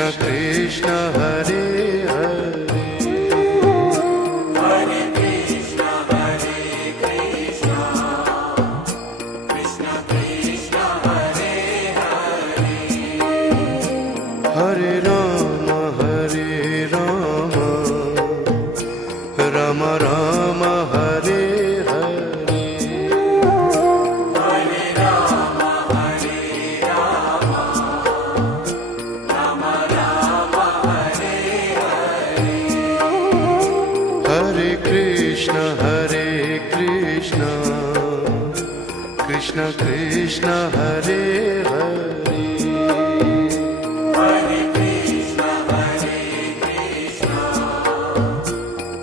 Krishna Krishna Hare Hare, Hare Krishna Hare Krishna, Krishna Krishna Hare Hare, Hare Rama Rama Rama Hare Hare, Hare Rama Hare Rama, Rama Rama Hare Hare, Hare Krishna Krishna Krishna Hare Hare, Hare Krishna Hare Krishna,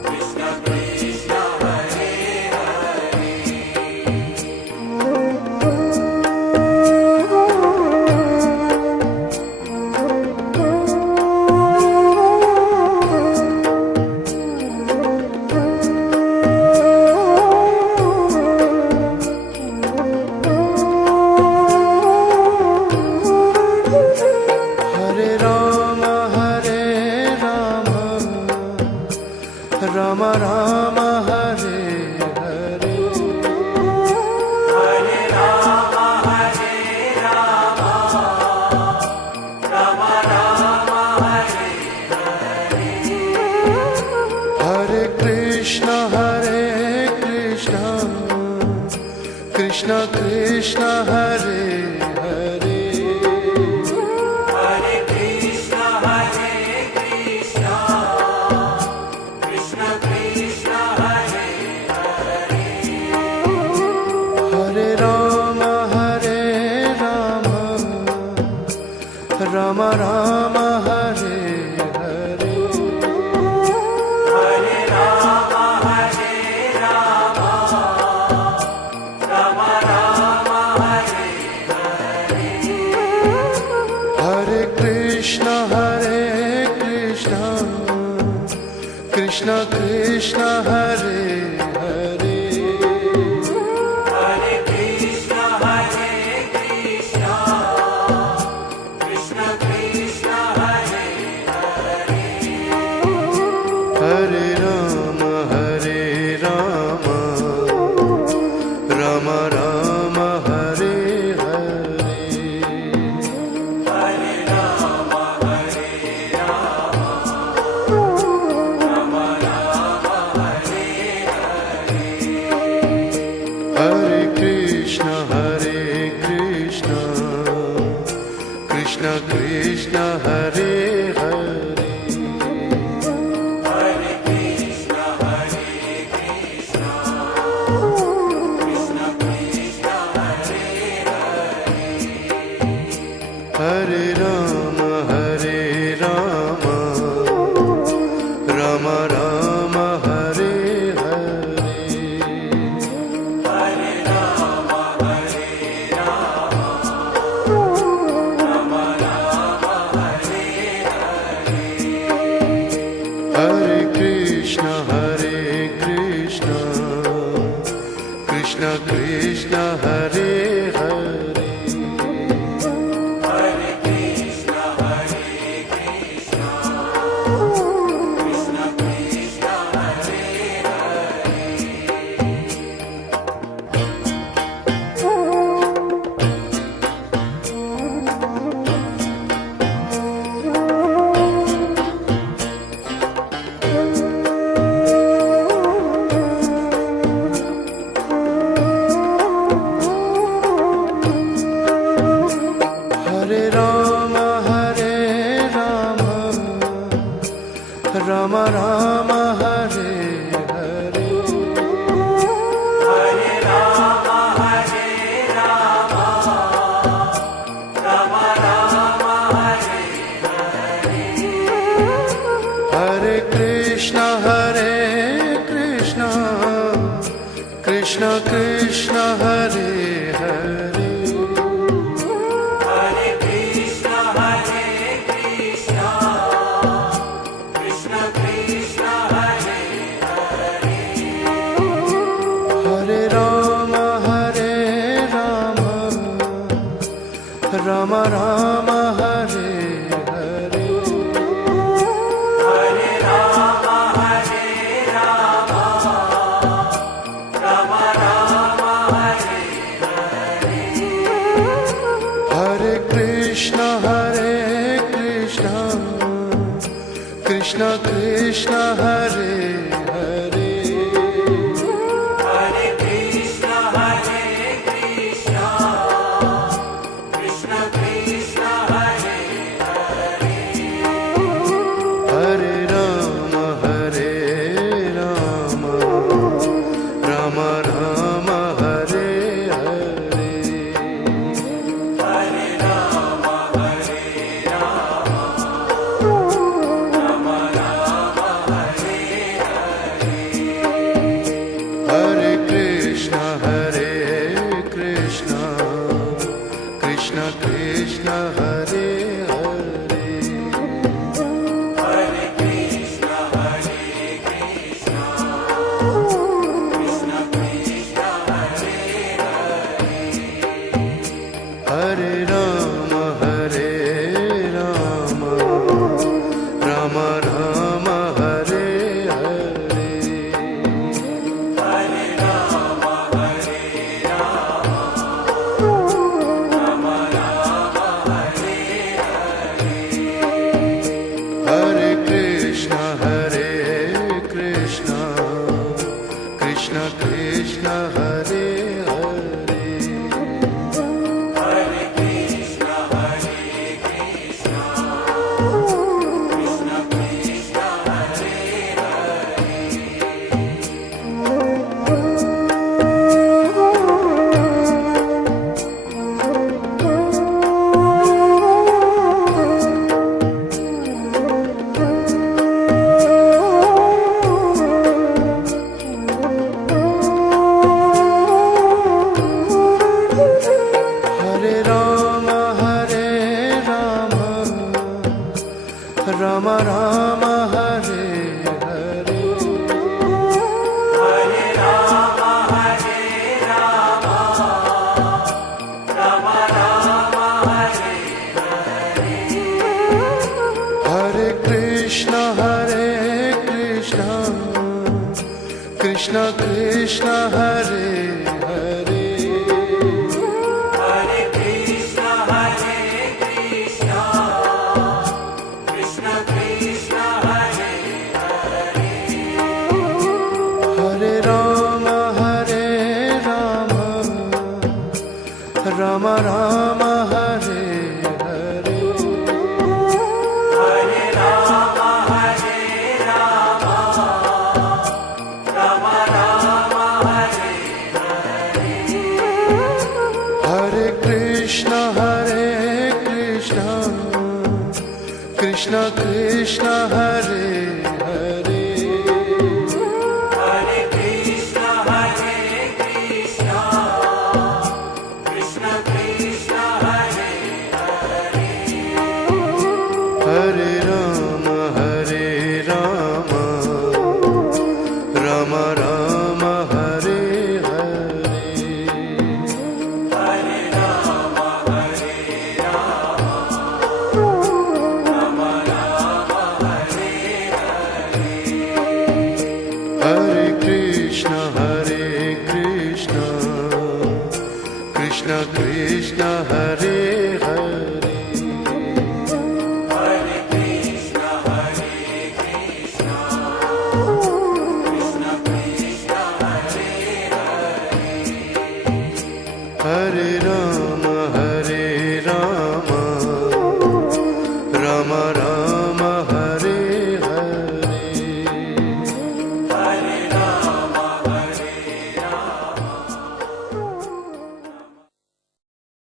Krishna Krishna Hare Hare. Hare Rama Rama Rama Hare Hare, Hare Rama Hare Rama, Rama Rama Hare Hare, Hare Krishna Krishna Krishna Hare Hare, Hare Krishna Hare Krishna, Krishna Krishna Hare Hare, Hare Rama Rama Rama Hare Hare, Hare Rama Hare Rama, Rama Rama Hare Hare, Hare Krishna Krishna Krishna Hare Hare, Hare Krishna Hare Krishna, Krishna Krishna Hare Hare, Hare Rama Rama Rama Hare Hare, Hare Rama Hare Rama, Rama Rama Hare Hare, Hare Krishna Krishna Krishna Hare Hare, Hare Krishna Hare Krishna, Krishna Krishna Hare Hare, Hare Rama Rama Rama Hare Hare, Hare Rama Hare Rama, Rama Rama Hare Hare, Hare Krishna Krishna Krishna Hare Hare, Hare Krishna Hare Krishna, Krishna Krishna Hare Hare Rama Rama Rama Hare Hare, Hare Rama Hare Rama, Rama Rama Hare Hare, Hare Krishna Krishna Krishna Hare Hare, Hare Krishna Hare Krishna, Krishna Krishna Hare Hare, Hare Rama Rama Rama Hare Hare, Krishna Krishna Hare Hare Hare Krishna Hare Krishna Krishna Krishna Hare Hare Hare Rama Hare Rama Rama Rama Hare Hare Hare Rama Hare Rama Rama Rama Hare Hare Hare Krishna Hare Krishna Krishna Krishna Hare Hare Hare Krishna Hare Krishna Krishna Krishna Hare Hare Hare Rama Hare Rama Rama Rama Hare Hare Hare Rama Hare Rama Rama Rama Hare Hare Krishna Hare Krishna Krishna Krishna Hare Hare Hare Krishna Hare Krishna Krishna Krishna Hare Hare Rama Hare Rama Rama Rama Hare Hare Hare Rama Hare Rama Rama Rama Hare Hare Krishna Hare Krishna Krishna Krishna Hare Hare Hare Krishna Hare Krishna Krishna Krishna Hare Hare Rama Hare Rama Rama Rama Hare Hare Hare Rama Hare Rama Rama Rama Hare Hare Krishna Hare Krishna Krishna Krishna Hare Hare